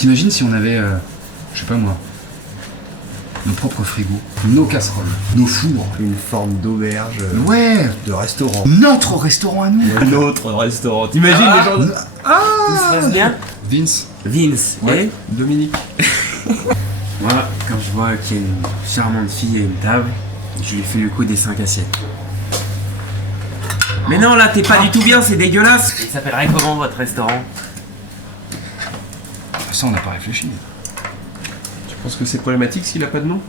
T'imagines si on avait, je sais pas moi, nos propres frigos, nos casseroles, nos fours. Une forme d'auberge, Ouais, de restaurant. notre restaurant à nous. Un autre restaurant. T'imagines les gens... Tout se passe bien? Vince. Vince, Ouais. et Dominique. moi, quand je vois qu'il y a une charmante fille à une table, je lui fais le coup des 5 assiettes. Mais non, là, t'es pas du tout bien, c'est dégueulasse. Il s'appellerait comment votre restaurant? Ça, on n'a pas réfléchi. Tu penses que c'est problématique s'il a pas de nom?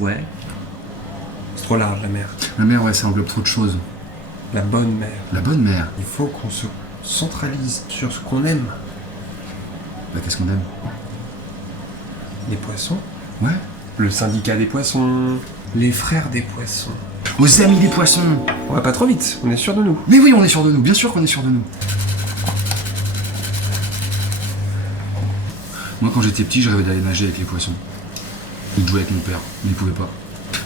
Ouais. C'est trop large, la mer. La mère, ouais, ça englobe trop de choses. La bonne mer. La bonne mère. Il faut qu'on se centralise sur ce qu'on aime. Bah, qu'est-ce qu'on aime? Les poissons. Ouais. Le syndicat des poissons. Les frères des poissons. Aux amis des poissons. On va pas trop vite, on est sûr de nous. Mais oui, on est sûr de nous, bien sûr qu'on est sûr de nous. Moi, quand j'étais petit, je rêvais d'aller nager avec les poissons. Et de jouer avec mon père, mais il pouvait pas.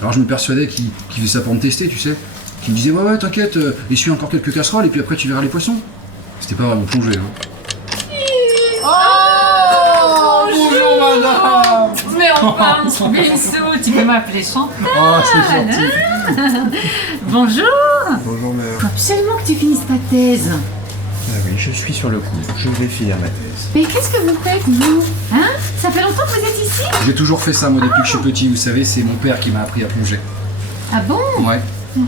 Alors je me persuadais qu'il faisait ça pour me tester, tu sais. Qu'il me disait, ouais, t'inquiète, essuie encore quelques casseroles et puis après tu verras les poissons. C'était pas vraiment plongé, hein. Oh, Bonjour, madame. Mais enfin, Binso, tu peux m'appeler Chantal. Oh, c'est gentil. Bonjour. Bonjour mère. Faut absolument que tu finisses ta thèse. Ah oui, je suis sur le coup. Je vais finir ma thèse. Mais qu'est-ce que vous faites, vous? Hein? Ça fait longtemps que vous êtes ici? J'ai toujours fait ça, moi, depuis que je suis petit. Vous savez, c'est mon père qui m'a appris à plonger. Ah bon? Ouais.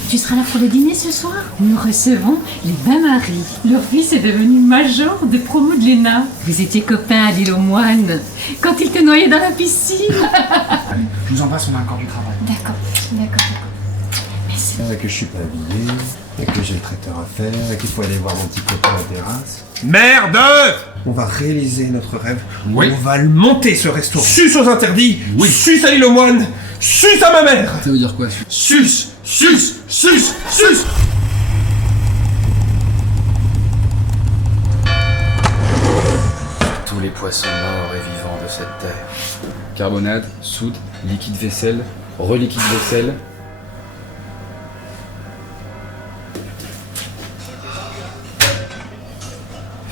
Tu seras là pour le dîner ce soir? Nous recevons les bains-maries. Leur fils est devenu major de promo de l'ENA. Vous étiez copains à l'île aux moines, quand il te noyait dans la piscine. Allez, je vous embrasse, on a encore du travail. D'accord, d'accord. Merci. Que je suis pas habillé, et que j'ai le traiteur à faire, et qu'il faut aller voir mon petit copain à la terrasse. Merde! On va réaliser notre rêve. Oui. On va le monter, ce restaurant. Suce aux interdits. Oui. Suce à l'île aux moines. Suce à ma mère. Ça veut dire quoi? Suce. Suce. Suce. Suce. Tous les poissons morts et vivants de cette terre. Carbonate, soude, liquide vaisselle, reliquide vaisselle.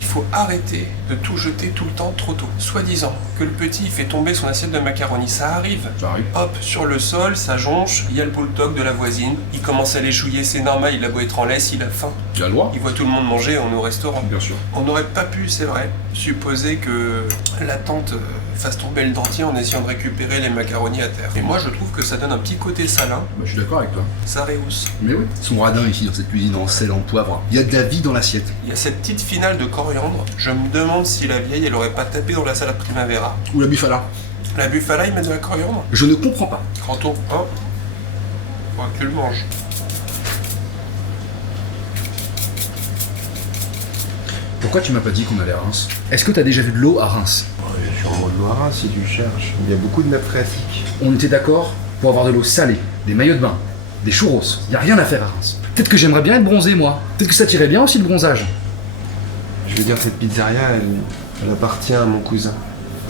Il faut arrêter de tout jeter tout le temps trop tôt. Soi-disant que le petit fait tomber son assiette de macaroni, ça arrive. Ça arrive. Hop, sur le sol, ça jonche, il y a le bulldog de la voisine, il commence à l'échouiller, c'est normal, il a beau être en laisse, il a faim. Tu as le droit? Il voit tout le monde manger, on est au restaurant. Bien sûr. On n'aurait pas pu, c'est vrai, supposer que la tante fasse tomber le dentier en essayant de récupérer les macaronis à terre. Et moi, je trouve que ça donne un petit côté salin, Bah, je suis d'accord avec toi. ça réhausse. Mais oui. Ils sont radins ici dans cette cuisine en sel, en poivre. Il y a de la vie dans l'assiette. Il y a cette petite finale de coriandre, je me demande si la vieille, elle aurait pas tapé dans la salade primavera. Ou la buffala. La buffala, ils mettent de la coriandre. Je ne comprends pas. Quand on... Hein, faudra que tu le manges. Pourquoi tu m'as pas dit qu'on allait à Reims? Est-ce que t'as déjà vu de l'eau à Reims? Je suis en mode Loira si tu cherches. Il y a beaucoup de nappes phréatiques. On était d'accord pour avoir de l'eau salée, des maillots de bain, des churros. Y a rien à faire à Reims. Peut-être que j'aimerais bien être bronzé, moi. Peut-être que ça tirait bien aussi le bronzage. Je veux dire, cette pizzeria, elle appartient à mon cousin.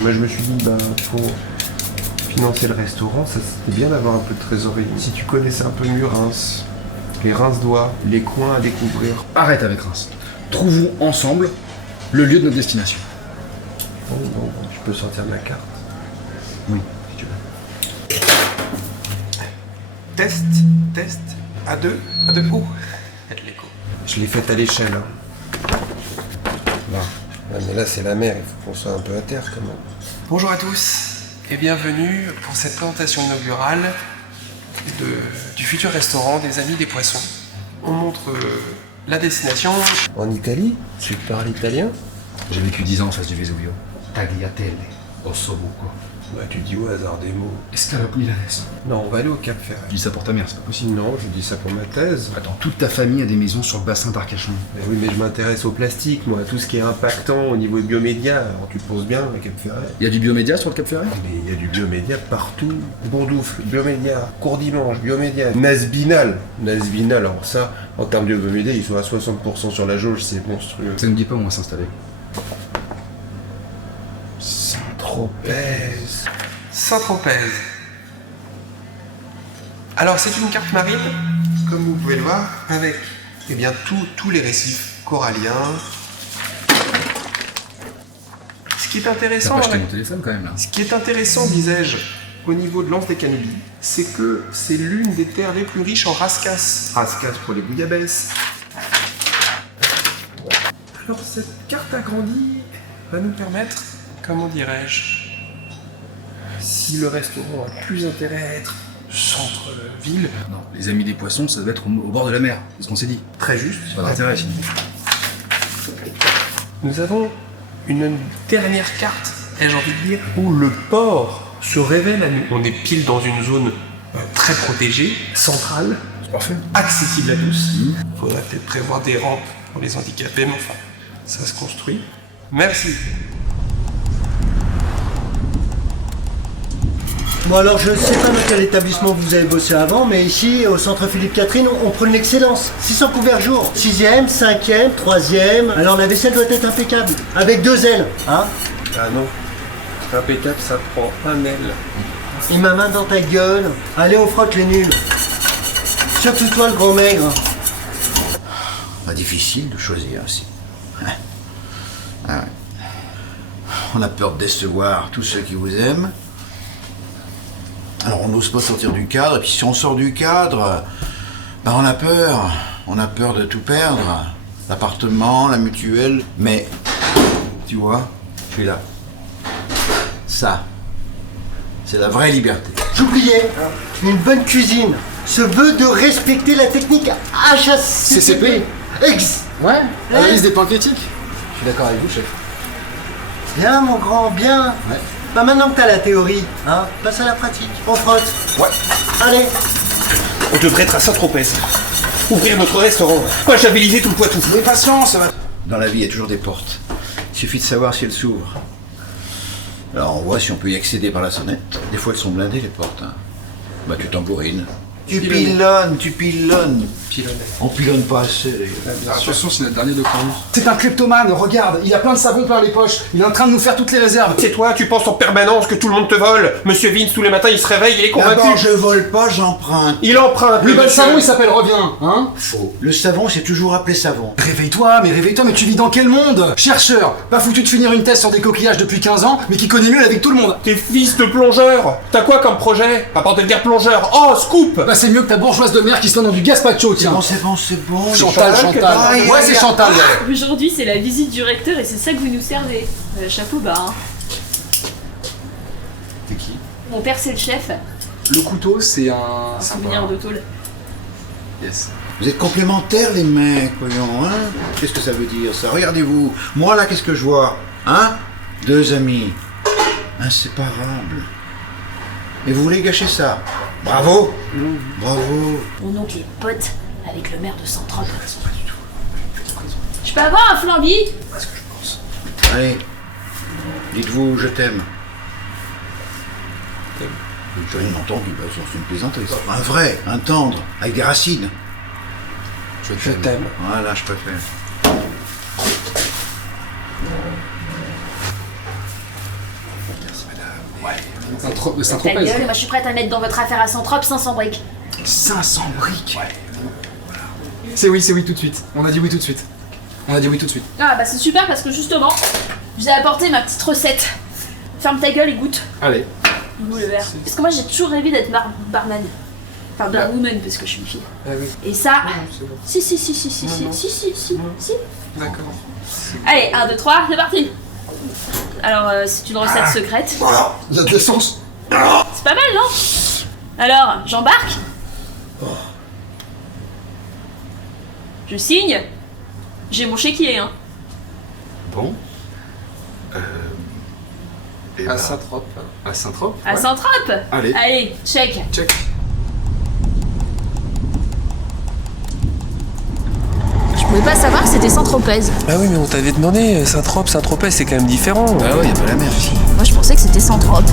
Moi, je me suis dit, faut financer le restaurant, ça serait bien d'avoir un peu de trésorerie. Si tu connaissais un peu mieux Reims, les Reims-Doigts, les coins à découvrir. Arrête avec Reims. Trouvons ensemble le lieu de notre destination. Bon, je peux sortir ma carte. Oui, si tu veux. Test. À deux. Oh, faites l'écho. Je l'ai faite à l'échelle. Là. Ouais, mais là, c'est la mer, il faut qu'on soit un peu à terre quand même. Bonjour à tous et bienvenue pour cette présentation inaugurale du futur restaurant des Amis des Poissons. On montre la destination. En Italie, tu parles italien? J'ai vécu 10 ans en face du Vesuvio. Tagliatelle, ossobuco. Bah, tu dis au hasard des mots. Escalope milanese. Non, on va aller au Cap Ferret. Tu dis ça pour ta mère, c'est pas possible. Non, je dis ça pour ma thèse. Attends, toute ta famille a des maisons sur le bassin d'Arcachon. Mais oui, mais je m'intéresse au plastique, moi, à tout ce qui est impactant au niveau de biomédia. Alors tu penses bien, le Cap Ferret. Il y a du biomédia sur le Cap Ferret? Mais il y a du biomédia partout. Bourdoufle, biomédia, Courdimanche, biomédia, Nasbinal. Nasbinal, alors ça, en termes de biomédia, ils sont à 60% sur la jauge, c'est monstrueux. Ça ne me dit pas où on va s'installer. Saint-Tropez. Saint-Tropez. Alors c'est une carte marine, comme vous pouvez le voir, avec tous les récifs coralliens. qui est T'as intéressant, pas acheté mon téléphone quand même là. ce qui est intéressant, disais-je, au niveau de l'anse des Canubis, c'est que c'est l'une des terres les plus riches en rascasse. Rascasse pour les bouillabaisse. Alors cette carte agrandie va nous permettre, comment dirais-je, si le restaurant a plus intérêt à être centre-ville, Non, les amis des poissons, ça doit être au bord de la mer, c'est ce qu'on s'est dit. très juste, Pas d'intérêt sinon. nous avons une dernière carte, ai-je envie de dire, où le port se révèle à nous. On est pile dans une zone très protégée, centrale, Parfait. accessible à tous. Faudrait peut-être prévoir des rampes pour les handicapés, mais enfin, ça se construit. Merci. Bon alors je ne sais pas dans quel établissement vous avez bossé avant, mais ici au centre Philippe Catherine on prône l'excellence. 600 couverts jour, 6e, 5e, 3e, alors la vaisselle doit être impeccable, avec 2 ailes, hein. Ah non, impeccable, ça prend un aile. Et ma main dans ta gueule, allez on frotte les nuls. Surtout toi le grand maigre. Pas difficile de choisir aussi. Ouais. Ah ouais. On a peur de décevoir tous ceux qui vous aiment. Alors on n'ose pas sortir du cadre, et puis si on sort du cadre, ben on a peur. On a peur de tout perdre. L'appartement, la mutuelle. Mais, tu vois, je suis là. Ça, c'est la vraie liberté. J'oubliais, une bonne cuisine se veut de respecter la technique HACCP. Ouais, à la liste des pains critiques. Je suis d'accord avec vous, chef. Bien mon grand, bien. Ouais. Bah maintenant que t'as la théorie, hein, passe à la pratique. On frotte. Ouais. Allez. On devrait être à Saint-Tropez. Ouvrir notre restaurant. Pas stabiliser tout le Poitou. Mais patience, ça va. Dans la vie, il y a toujours des portes. Il suffit de savoir si elles s'ouvrent. Alors on voit si on peut y accéder par la sonnette. Des fois elles sont blindées les portes. Hein. Bah tu tambourines. Tu pilonnes. On pilonne pas assez. Les gars. Attention, c'est notre dernier docteur. C'est un kleptomane, regarde, il a plein de savon plein les poches. Il est en train de nous faire toutes les réserves. C'est toi, tu penses en permanence que tout le monde te vole. Monsieur Vince, tous les matins, il se réveille, il est convaincu. D'abord, je vole pas, j'emprunte. Il emprunte. Le monsieur. savon, il s'appelle Reviens, hein. Faux. Le savon, c'est toujours appelé savon. Réveille-toi, mais tu vis dans quel monde? Chercheur, pas foutu de finir une thèse sur des coquillages depuis 15 ans, mais qui connaît mieux la vie que tout le monde. T'es fils de plongeur. T'as quoi comme projet? À part de devenir plongeur. Oh, scoop. Bah c'est mieux que ta bourgeoise de mer qui se donne dans du gazpacho, C'est tiens. bon, c'est bon, c'est bon. Chantal. Aïe, Ouais, aïe, c'est aïe. Chantal. Ouais. Aujourd'hui, c'est la visite du recteur et c'est ça que vous nous servez. Chapeau bas, hein. C'est qui? Mon père, c'est le chef. Le couteau, c'est un... Souvenir de tôle. Yes. Vous êtes complémentaires, les mecs, voyons, hein. Qu'est-ce que ça veut dire, ça? Regardez-vous. Moi, là, qu'est-ce que je vois? Hein? 2 amis. Inséparables. Et vous voulez gâcher ça? Bravo! Bravo! Mon oncle est pote avec le maire de Saint-Tropez. Je peux avoir un flambi? Allez, dites-vous, je t'aime. J'ai rien entendu, bah, c'est une plaisanterie. Ça. Un vrai, un tendre, avec des racines. Je t'aime. Voilà, je préfère. De Ta Saint-Tropez. gueule, moi je suis prête à mettre dans votre affaire à Saint-Tropez 500 briques. 500 briques. C'est oui, tout de suite. On a dit oui tout de suite. Ah bah c'est super parce que justement, je vous ai apporté ma petite recette. Ferme ta gueule et goûte. Allez. Nous le verre. Parce que moi j'ai toujours rêvé d'être barman. Enfin barwoman parce que je suis une fille. Ah oui. Et ça. c'est bon. Si. D'accord. Allez, 1, 2, 3, c'est parti. Alors c'est une recette secrète. Il y a de l'essence. C'est pas mal, non? Alors, j'embarque? Je signe? J'ai mon chéquier, hein. Bon. Et À Saint-Tropez. À Saint-Tropez. À Saint-Tropez. Allez. Allez, check. Check. Je pouvais pas savoir que c'était Saint-Tropez. Ah oui, mais on t'avait demandé, Saint-Tropez, c'est quand même différent. Ah ouais, y a pas la mer ici. Moi, je pensais que c'était Saint-Tropez.